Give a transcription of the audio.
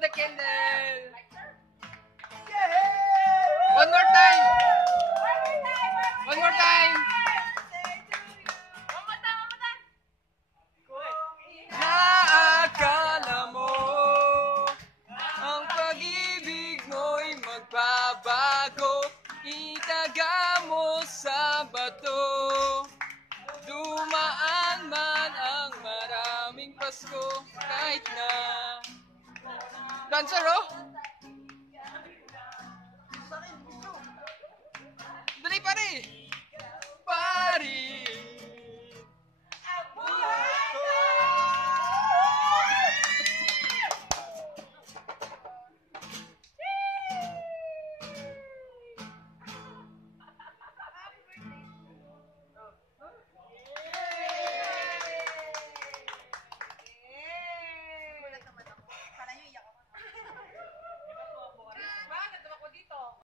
the candle. One more time. One more time. Naakala mo ang pag-ibig mo'y magbabago, itaga mo sa bato. Dumaan man ang maraming Pasko kahit na dancer, oh!